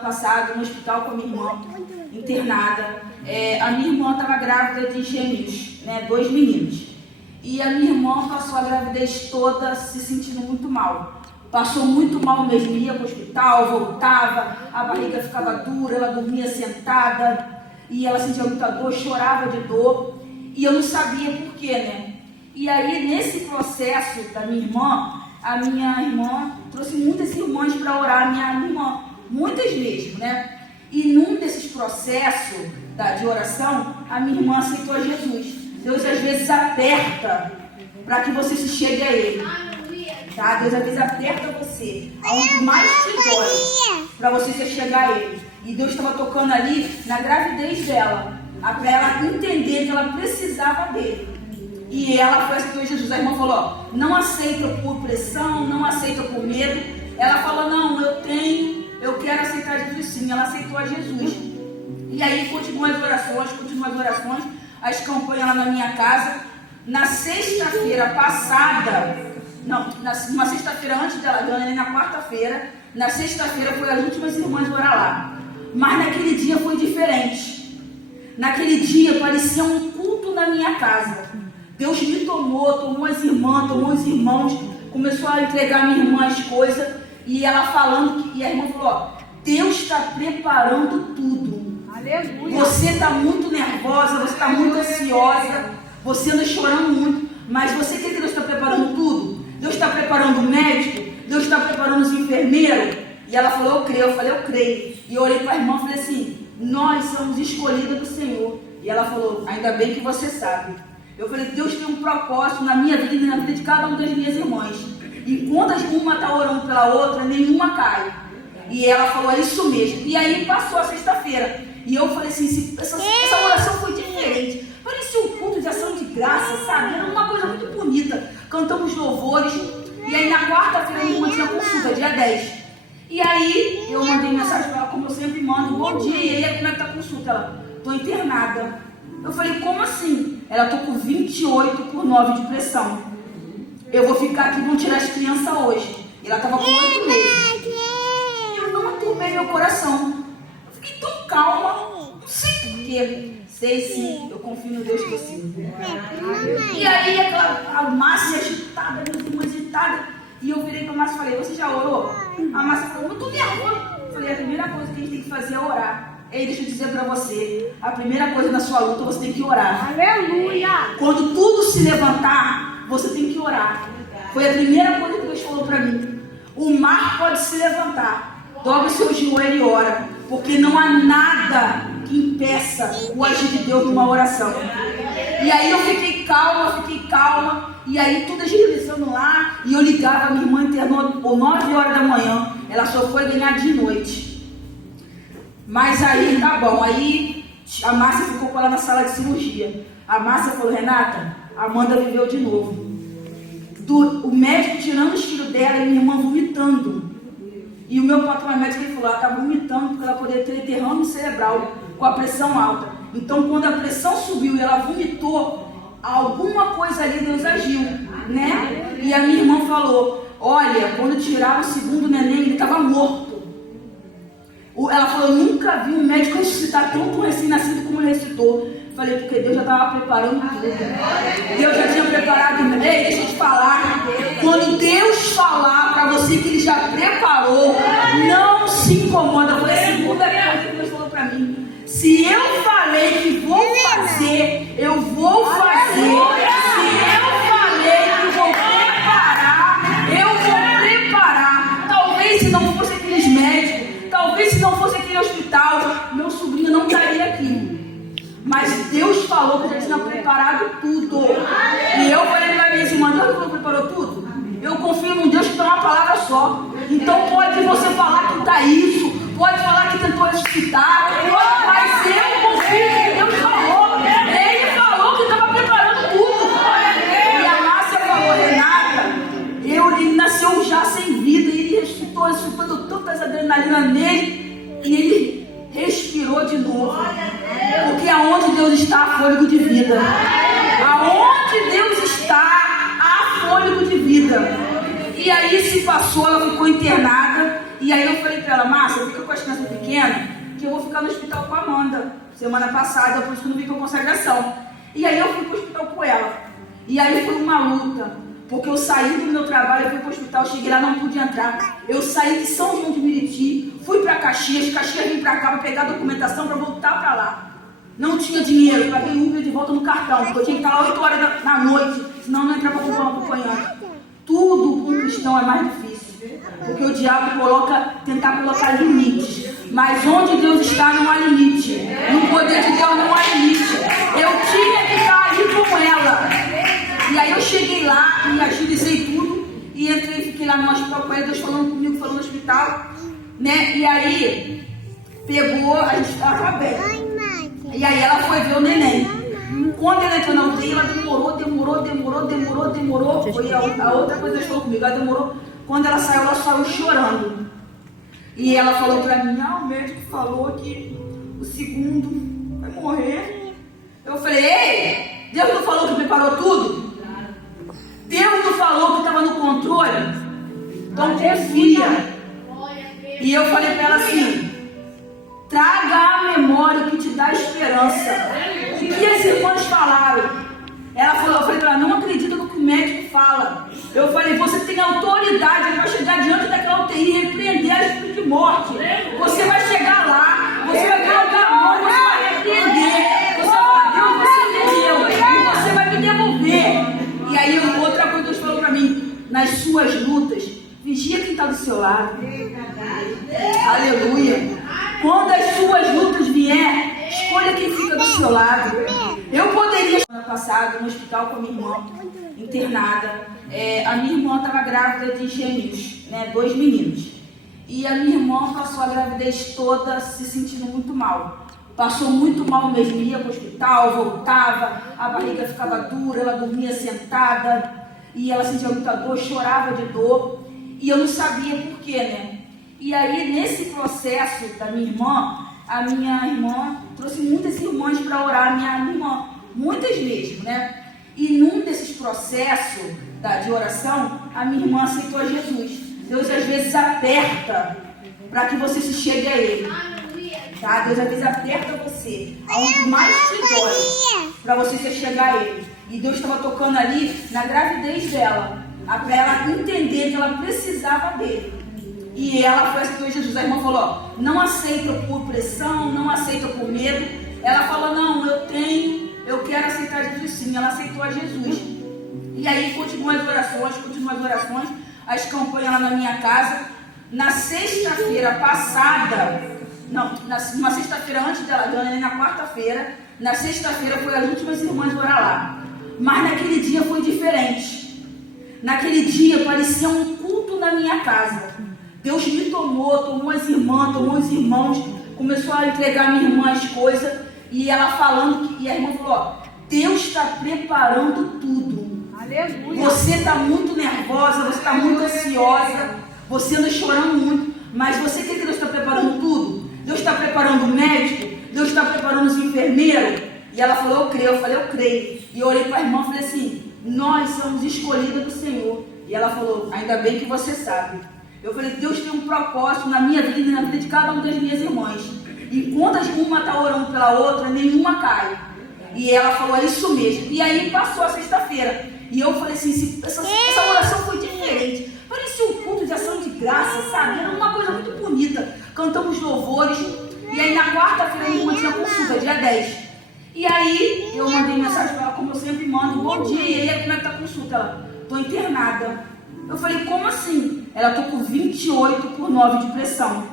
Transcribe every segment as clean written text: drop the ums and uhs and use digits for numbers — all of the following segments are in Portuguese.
passado no hospital com a minha irmã, internada. A minha irmã estava grávida de gêmeos, né, 2 meninos. E a minha irmã passou a gravidez toda se sentindo muito mal. Passou muito mal mesmo, ia para o hospital, voltava, a barriga ficava dura, ela dormia sentada e ela sentia muita dor, chorava de dor. E eu não sabia por quê, né? E aí, nesse processo da minha irmã, a minha irmã trouxe muitas irmãs para orar, a minha irmã, muitas mesmo, né? E num desses processos de oração, a minha irmã aceitou a Jesus. Deus às vezes aperta para que você se chegue a Ele. Tá? Deus às vezes aperta você, aonde mais te dói, para você se chegar a Ele. E Deus estava tocando ali na gravidez dela, para ela entender que ela precisava dele. E ela foi aceitou Jesus. A irmã falou, ó, não aceita por pressão, não aceita por medo. Ela falou, não, eu quero aceitar Jesus sim. Ela aceitou a Jesus. E aí continuam as orações, as campanhas lá na minha casa. Na sexta-feira passada, numa sexta-feira antes dela ganhar, na quarta-feira, na sexta-feira foi as últimas irmãs orar lá. Mas naquele dia foi diferente. Naquele dia parecia um culto na minha casa. Deus me tomou as irmãs, tomou os irmãos, começou a entregar a minha irmã as coisas, e ela falando, e a irmã falou, ó, Deus está preparando tudo. Aleluia. Você está muito nervosa, você está muito ansiosa, você anda chorando muito, mas você quer que Deus está preparando tudo? Deus está preparando o médico, Deus está preparando os enfermeiros. E ela falou, eu creio. Eu falei, eu creio. E eu olhei para a irmã e falei assim, nós somos escolhidas do Senhor. E ela falou, ainda bem que você sabe. Eu falei, Deus tem um propósito na minha vida e na vida de cada uma das minhas irmãs. Enquanto uma está orando pela outra, nenhuma cai. E ela falou, é isso mesmo. E aí passou a sexta-feira. E eu falei assim, essa oração foi diferente. Parecia um culto de ação de graça, sabe? Era uma coisa muito bonita. Cantamos louvores. E aí na quarta-feira minha irmã tinha consulta, dia 10. E aí eu mandei mensagem para ela, como eu sempre mando, bom dia. E aí, como é que tá a consulta? Ela, tô internada. Eu falei, como assim? Ela, tô com 28/9 de pressão. Eu vou ficar aqui, vão tirar as crianças hoje. E ela tava com 8 meses. E eu não aturmei meu coração. Eu fiquei tão calma, não sei porquê. Sei sim, eu confio no Deus que eu sirvo. E aí a Márcia agitada, minha irmã agitada. E eu virei pra Márcia e falei, você já orou? A Márcia falou, eu tô nervosa. Eu falei, a primeira coisa que a gente tem que fazer é orar. Ei, deixa eu dizer pra você, a primeira coisa na sua luta você tem que orar. Aleluia! Quando tudo se levantar, você tem que orar. Foi a primeira coisa que Deus falou pra mim. O mar pode se levantar. Dobre o seu joelho e ora. Porque não há nada que impeça o agir de Deus numa oração. E aí eu fiquei calma. E aí tudo agilizando lá. E eu ligava, a minha irmã internou 9 horas da manhã. Ela só foi ganhar de noite. Mas aí, tá bom, aí a Márcia ficou com ela na sala de cirurgia. A Márcia falou, Renata, a Amanda viveu de novo. O médico tirando os tiros dela e minha irmã vomitando. E o meu patrão médico, ele falou, ela tá vomitando porque ela poderia ter derrame cerebral com a pressão alta. Então, quando a pressão subiu e ela vomitou, alguma coisa ali Deus agiu, né? E a minha irmã falou, olha, quando tiraram o segundo neném, ele estava morto. Ela falou, eu nunca vi um médico ressuscitar tanto recém-nascido como ele ressuscitou. Falei, porque Deus já estava preparando tudo. Deus já tinha preparado. Ei, deixa eu te falar. Quando Deus falar para você que Ele já preparou, não se incomoda. Foi a segunda coisa que Deus falou para mim. Se eu falei que vou fazer, eu vou fazer. Se eu falei que vou preparar, eu vou preparar. Talvez se não fosse aqueles médicos, talvez se não fosse aquele hospital, meu sobrinho não estaria aqui. Mas Deus falou que já tinha preparado tudo. E eu falei para minha irmã, Deus não preparou tudo? Eu confio num Deus que dá uma palavra só. Então pode você falar que está isso, pode falar que tentou ressuscitar, mas eu confio que Deus falou. Ele falou que estava preparando tudo. E a Márcia falou, Renata, ele nasceu já sem vida, ele ressuscitou tantas adrenalinas nele, e ele respirou de novo. Porque aonde Deus está, há fôlego de vida. Aonde Deus está, há fôlego de vida. E aí se passou, ela ficou internada. E aí eu falei para ela, Márcia, fica com as crianças pequenas. lá no hospital com a Amanda, semana passada, por isso que eu não vim com a consagração. E aí eu fui pro hospital com ela. E aí foi uma luta, porque eu saí do meu trabalho, eu fui pro hospital, cheguei lá, não pude entrar. Eu saí de São João de Meriti, fui para Caxias vim para cá para pegar a documentação para voltar para lá. Não tinha dinheiro, paguei Uber de volta no cartão, porque eu tinha que estar lá 8 horas da noite, senão não entrava com o acompanhante. Tudo para um cristão é mais difícil, porque o diabo tenta colocar limites. Mas onde Deus está não há limite. No poder de Deus não há limite. Eu tinha que estar ali com ela. E aí eu cheguei lá e agilizei tudo. E entrei, fiquei lá no hospital com ela, Deus falando comigo, falando no hospital. Né? E aí pegou, a gente estava bem. E aí ela foi ver o neném. Quando ela entrou na UTI, ela demorou. Foi a outra coisa que ela falou comigo, ela demorou. Quando ela saiu chorando. E ela falou pra mim, o médico falou que o segundo vai morrer. Eu falei, ei, Deus não falou que preparou tudo? Deus não falou que estava no controle? Então confia. E eu falei pra ela assim, traga a memória que te dá esperança. O que as irmãs falaram? Ela falou, eu falei pra ela, não acredita no que o médico fala. Eu falei, você tem autoridade para chegar diante daquela UTI e repreender a espírito de morte. Você vai chegar lá, você vai colocar a mão, você vai repreender. Você vai falar, Deus, você entendeu, e você vai me devolver. E aí outra coisa que Deus falou pra mim, nas suas lutas, vigia quem está do seu lado. Aleluia. Quando as suas lutas vier, escolha quem fica do seu lado. Eu poderia, semana passada, no hospital com a minha irmã, internada. A minha irmã estava grávida de gêmeos, né, 2 meninos. E a minha irmã passou a gravidez toda se sentindo muito mal. Passou muito mal mesmo, ia para o hospital, voltava, a barriga ficava dura, ela dormia sentada. E ela sentia muita dor, chorava de dor. E eu não sabia por quê, né? E aí, nesse processo da minha irmã, a minha irmã trouxe muitas irmãs para orar, a minha irmã, muitas mesmo, né? E num desses processos de oração, a minha irmã aceitou a Jesus. Deus às vezes aperta para que você se chegue a Ele. Tá? Deus às vezes aperta você, aonde mais te dói, para você se chegar a Ele. E Deus estava tocando ali na gravidez dela, para ela entender que ela precisava dele. E ela foi aceitou Jesus. A irmã falou, não aceita por pressão, não aceita por medo. Ela falou, não, eu quero aceitar Jesus sim. Ela aceitou a Jesus. E aí continua as orações, as campanhas lá na minha casa. Na sexta-feira passada, numa sexta-feira antes dela, na quarta-feira, na sexta-feira foi as últimas irmãs orar lá. Mas naquele dia foi diferente. Naquele dia parecia um culto na minha casa. Deus me tomou as irmãs, tomou os irmãos, começou a entregar a minha irmã as coisas, e ela falando, e a irmã falou, Deus está preparando tudo. Aleluia. Você está muito nervosa, você está muito ansiosa, você anda chorando muito, mas você quer que Deus está preparando tudo? Deus está preparando o médico, Deus está preparando os enfermeiros. E ela falou, eu creio. Eu falei, eu creio. E eu olhei para a irmã e falei assim, nós somos escolhidas do Senhor. E ela falou, ainda bem que você sabe. Eu falei, Deus tem um propósito na minha vida e na vida de cada uma das minhas irmãs. Enquanto uma está orando pela outra, nenhuma cai. E ela falou, é isso mesmo. E aí passou a sexta-feira. E eu falei assim, essa oração foi diferente. Parecia um culto de ação de graça, sabe? Era uma coisa muito bonita. Cantamos louvores. E aí na quarta-feira a minha irmã tinha consulta, dia 10. E aí eu mandei mensagem para ela, como eu sempre mando, bom dia. E aí, como é que tá a consulta? Ela, tô internada. Eu falei, como assim? Ela, tô com 28/9 de pressão.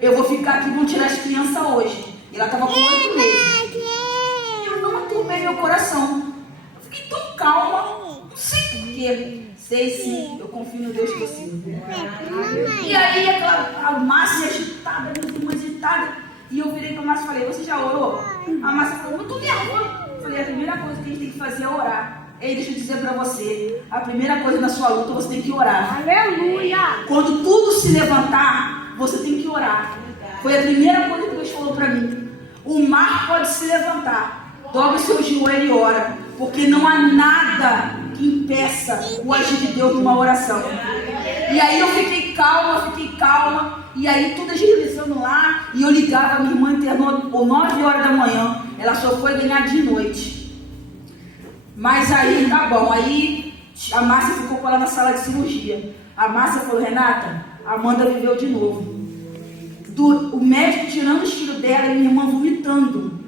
Eu vou ficar aqui, vão tirar as crianças hoje. E ela tava com 8 meses. E eu não aturbei meu coração. Eu fiquei tão calma, não sei porquê. Sei sim, eu confio no Deus que eu sirvo. E aí a Márcia agitada, minhas irmãs agitadas. E eu virei pra Márcia e falei, você já orou? A Márcia falou, eu tô nervosa. Eu falei, a primeira coisa que a gente tem que fazer é orar. Ei, deixa eu dizer pra você, a primeira coisa na sua luta, você tem que orar. Aleluia! Quando tudo se levantar, você tem que orar. Foi a primeira coisa que Deus falou pra mim. O mar pode se levantar. Dobra o seu joelho e ora. Porque não há nada que impeça o agir de Deus numa oração. E aí eu fiquei calma. E aí tudo agilizando lá. E eu ligava a minha irmã falou 9 horas da manhã, ela só foi ganhar de noite. Mas aí, tá bom, aí a Márcia ficou com ela na sala de cirurgia. A Márcia falou, Renata, a Amanda viveu de novo. O médico tirando o tiro dela e minha irmã vomitando.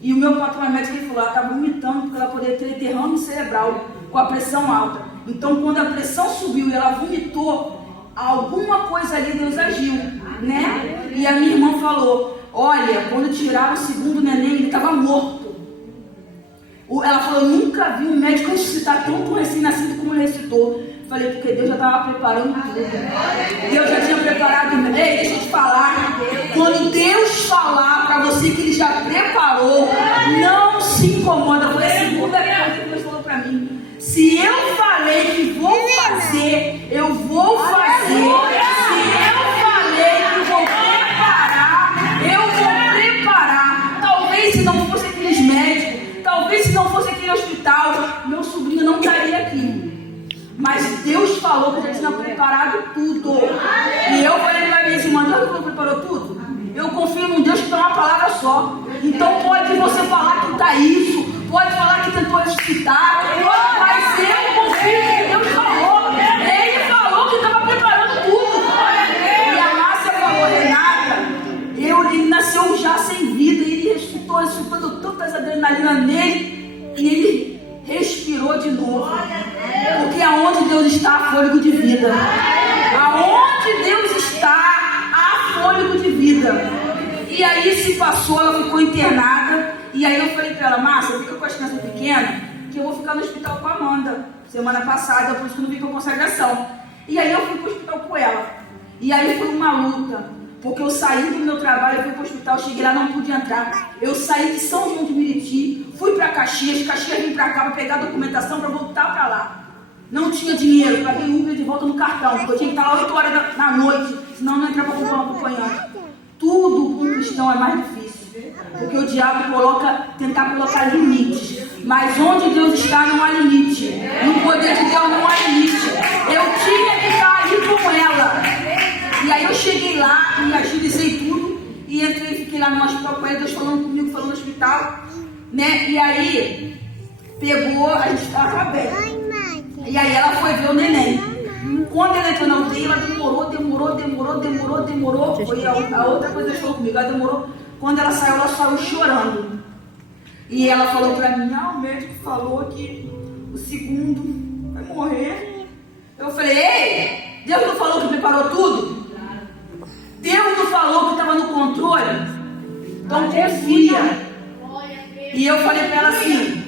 E o meu patrão médico, ele falou, ela está vomitando porque ela poderia ter derrame cerebral com a pressão alta. Então, quando a pressão subiu e ela vomitou, alguma coisa ali Deus agiu, né? E a minha irmã falou, olha, quando tiraram o segundo neném, ele estava morto. Ela falou, nunca vi um médico ressuscitar tanto recém-nascido como ele ressuscitou. Falei, porque Deus já estava preparando tudo. Deus já tinha preparado. Ei, deixa eu te falar. Quando Deus falar para você que Ele já preparou, não se incomoda. Foi a segunda coisa que Deus falou para mim. Se eu falei que vou fazer, eu vou fazer. Se eu falei que vou preparar, eu vou preparar. Talvez se não fosse aqueles médicos, talvez se não fosse aquele hospital, meu sobrinho não estaria aqui. Mas Deus falou que já tinha preparado tudo. E eu falei para minha irmã, Deus não preparou tudo? Eu confio num Deus que dá uma palavra só. Então pode você falar que está isso, pode falar que tentou ressuscitar, mas eu confio que Deus falou. Ele falou que estava preparando tudo. E a Márcia falou, Renata, ele nasceu já sem vida, ele ressuscitou deu tantas adrenalinas nele, e ele respirou de novo. Porque aonde Deus está, há fôlego de vida. Aonde Deus está, há fôlego de vida. E aí se passou, ela ficou internada. E aí eu falei para ela, Márcia, fica com as crianças pequenas, que eu vou ficar no hospital com a Amanda. Semana passada, por isso que eu não vim com a consagração. E aí eu fui para o hospital com ela. E aí foi uma luta. Porque eu saí do meu trabalho, eu fui para o hospital, cheguei lá, não pude entrar. Eu saí de São João de Meriti, fui para Caxias vim para cá para pegar a documentação para voltar para lá. Não tinha dinheiro, paguei Uber de volta no cartão, porque eu tinha que estar lá 8 horas da noite, senão não entrava para comprar um acompanhante. Tudo com um cristão é mais difícil, porque o diabo tentar colocar limites. Mas onde Deus está não há limite. No poder de Deus não há limite. Eu tinha que estar ali com ela. E aí eu cheguei lá e agilizei tudo e entrei, fiquei lá no hospital com ela, Deus falando comigo, falando no hospital, né? E aí pegou, a gente estava bem. E aí ela foi ver o neném. Quando ela entrou na UTI, ela demorou. Foi a outra coisa que ela falou comigo, ela demorou. Quando ela saiu chorando. E ela falou pra mim, o médico falou que o segundo vai morrer. Eu falei, ei, Deus não falou que preparou tudo? Deus não falou que estava no controle? Então confia. E eu falei para ela assim,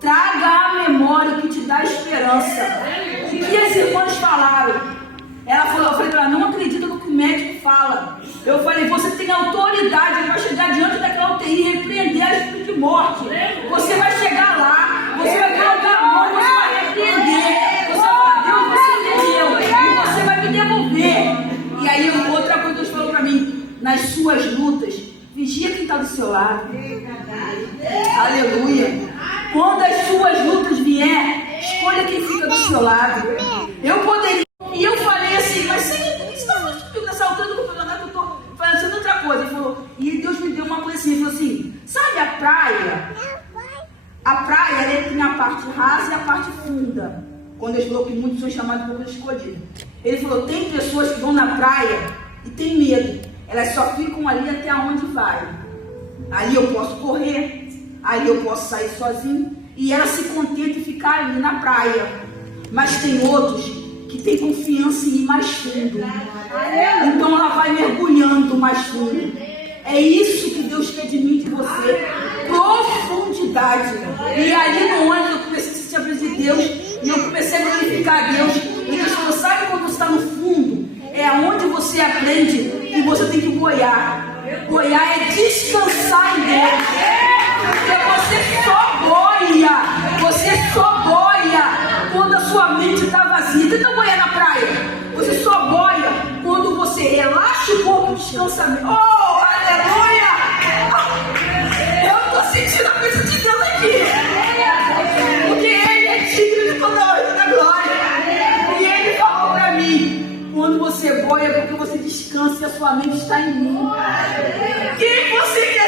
traga a memória que te dá esperança. O que as irmãs falaram? Ela falou, eu falei para ela, não acredita no que o médico fala. Eu falei, você tem autoridade para chegar diante daquela UTI e repreender a espírito de morte. Você vai chegar lá, você vai colocar a mão, você vai repreender. Você vai falar, Deus, você entendeu, e você vai me devolver. E aí outra coisa que Deus falou para mim, nas suas lutas, vigia quem está do seu lado. Aleluia. Quando as suas lutas vier, escolha quem fica do seu lado. Eu poderia, e eu falei assim, mas Senhor, por que você está falando comigo nessa altura do campeonato? Eu estou fazendo outra coisa. Ele falou, e Deus me deu uma coisa assim, ele falou assim, sabe a praia? A praia, ela tem a parte rasa e a parte funda. Quando ele falou que muitos são chamados por escolhido. Ele falou, tem pessoas que vão na praia e tem medo. Elas só ficam ali até onde vai. Ali eu posso correr, ali eu posso sair sozinho. E ela se contenta em ficar ali na praia. Mas tem outros que têm confiança em ir mais fundo. Então ela vai mergulhando mais fundo. É isso que Deus quer de mim e de você. Profundidade. E ali no ônibus eu comecei a sentir a presença de Deus. E eu comecei a glorificar a Deus. E Deus falou, sabe quando você está no fundo? É onde você aprende que você tem que boiar. Boiar é descansar em Deus. Porque você só boia quando a sua mente está vazia. Tenta boiar na praia. Você só boia quando você relaxa o corpo e descansa. Oh, aleluia! Eu estou sentindo a presença de Deus aqui. Porque Ele é digno de toda a honra e toda a glória. E Ele falou para mim, quando você boia é porque você descansa e a sua mente está em mim. Quem você quer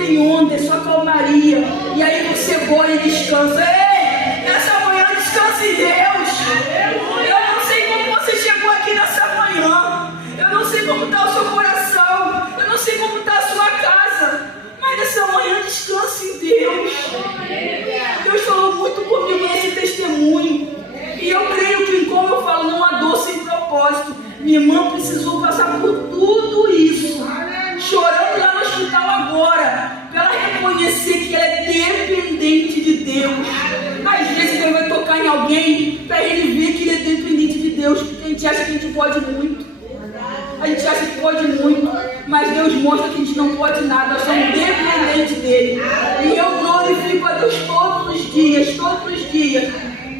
tem onda, é só calmaria. E aí você voa e descansa. Ei, nessa manhã descansa em Deus. Eu não sei como você chegou aqui nessa manhã. Eu não sei como está o seu coração. Eu não sei como está a sua casa. Mas nessa manhã descansa em Deus. Deus falou muito comigo nesse testemunho. E eu creio que, como eu falo, não há dor sem propósito. Minha irmã precisou passar por tudo isso, chorando lá no hospital agora, para ela reconhecer que ela é dependente de Deus. Às vezes Deus vai tocar em alguém para ele ver que ele é dependente de Deus, porque a gente acha que a gente pode muito. A gente acha que pode muito, mas Deus mostra que a gente não pode nada, nós somos dependentes dele. E eu glorifico a Deus todos os dias,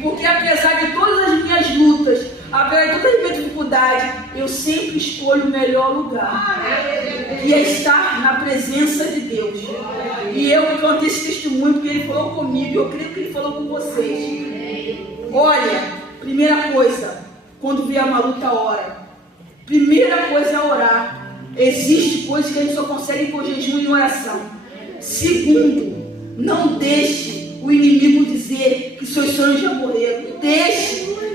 porque apesar de todas as minhas lutas, apesar de toda a minha dificuldade, eu sempre escolho o melhor lugar, que é estar na presença de Deus. E eu contei esse testemunho porque ele falou comigo, e eu creio que ele falou com vocês. Olha, primeira coisa, quando vier uma luta, ora. Primeira coisa é orar. Existe coisas que a gente só consegue com jejum e oração. Segundo, não deixe o inimigo dizer que seus sonhos já morreram.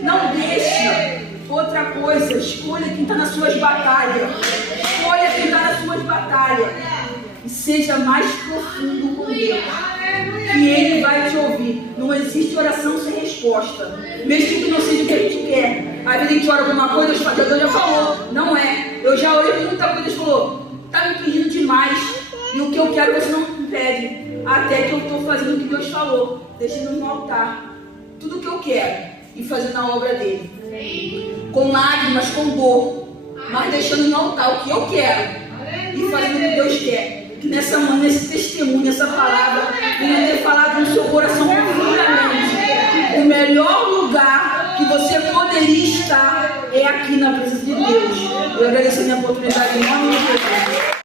Não deixe. Outra coisa, escolha quem está nas suas batalhas. Escolha quem está nas suas batalhas. E seja mais profundo com Deus, que Ele vai te ouvir. Não existe oração sem resposta. Mesmo que não seja o que a gente quer. Às vezes a gente ora alguma coisa, Deus já falou. Não é. Eu já orei por muita coisa, Deus falou, está me pedindo demais. E o que eu quero você não me pede. Até que eu estou fazendo o que Deus falou, deixando no altar tudo o que eu quero e fazendo a obra dele, com lágrimas, com dor, mas deixando no altar o que eu quero e fazendo o que Deus quer. Que nessa manhã, esse testemunho, essa palavra venha ter falado no seu coração profundamente. O melhor lugar que você poderia estar é aqui na presença de Deus. Eu agradeço a minha oportunidade em nome de Jesus.